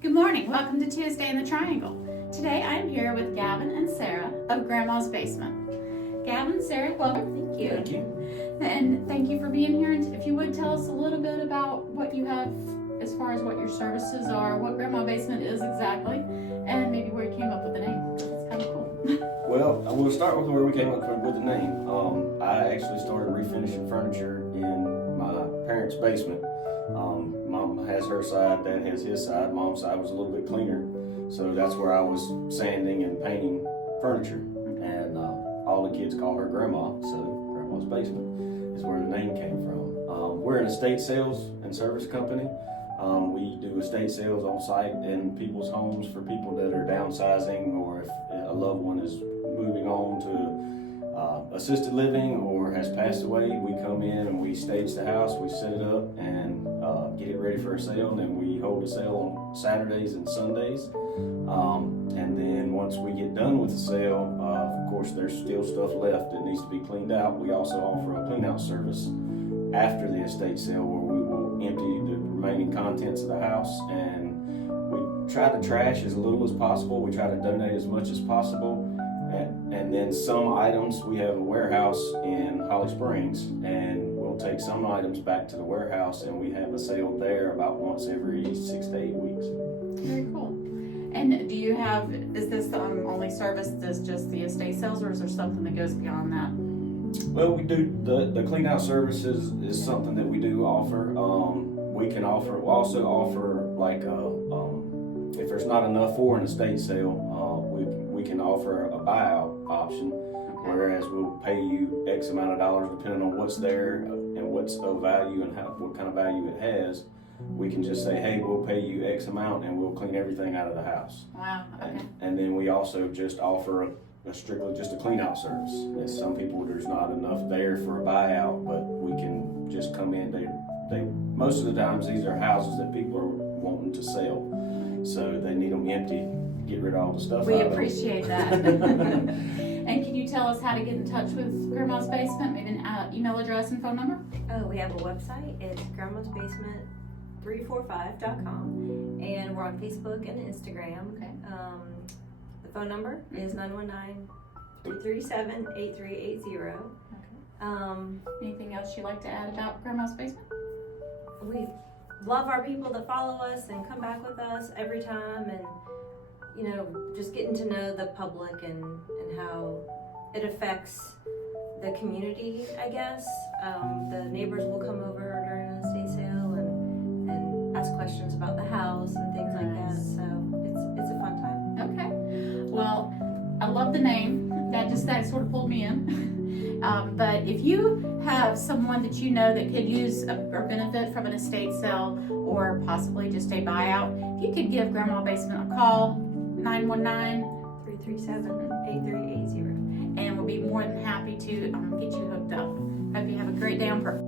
Good morning. Welcome to Tuesday in the Triangle. Today I am here with Gavin and Sarah of Grandma's Basement. Gavin, Sarah, welcome. Thank you. Thank you. And thank you for being here. And if you would tell us a little bit about what you have as far as what your services are, what Grandma Basement is exactly, and maybe where you came up with the name. It's kind of cool. Well, we'll start with where we came up with the name. I actually started refinishing furniture in my parents' basement. Mom has her side, Dad has his side. Mom's side was a little bit cleaner, so that's where I was sanding and painting furniture. And all the kids call her Grandma, so Grandma's Basement is where the name came from. We're an estate sales and service company. We do estate sales on site in people's homes for people that are downsizing, or if a loved one is moving on to assisted living or has passed away. We come in and we stage the house, we set it up and get it ready for a sale, and then we hold a sale on Saturdays and Sundays. And then once we get done with the sale, of course there's still stuff left that needs to be cleaned out. We also offer a clean out service after the estate sale, where we will empty the remaining contents of the house, and we try to trash as little as possible. We try to donate as much as possible. And then some items, we have a warehouse in Holly Springs, and we'll take some items back to the warehouse, and we have a sale there about once every 6 to 8 weeks. Very cool. And do you have, is this the only service that's just the estate sales, or is there something that goes beyond that? Well, we do, the clean out services is something that we do offer. We also offer like if there's not enough for an estate sale, we can offer a buyout option, whereas we'll pay you X amount of dollars depending on what's there and what's of value and what kind of value it has. We can just say, hey, we'll pay you X amount and we'll clean everything out of the house. Wow, okay. And then we also just offer strictly just a clean out service. And some people, there's not enough there for a buyout, but we can just come in. They most of the times these are houses that people are wanting to sell, so they need them empty, get rid of all the stuff. We appreciate that. And can you tell us how to get in touch with Grandma's Basement? Maybe an email address and phone number? Oh, we have a website. It's grandmasbasement345.com, and we're on Facebook and Instagram. Okay. The phone number is 919-337-8380. Anything else you'd like to add about Grandma's Basement? We love our people that follow us and come back with us every time, and just getting to know the public and how it affects the community, I guess. The neighbors will come over during an estate sale and ask questions about the house and things like that. So it's a fun time. Okay. Well, I love the name. That sort of pulled me in. But if you have someone that you know that could use or benefit from an estate sale or possibly just a buyout, if you could give Grandma Basement a call, 919-337-8380. And we'll be more than happy to get you hooked up. Hope you have a great day on purpose.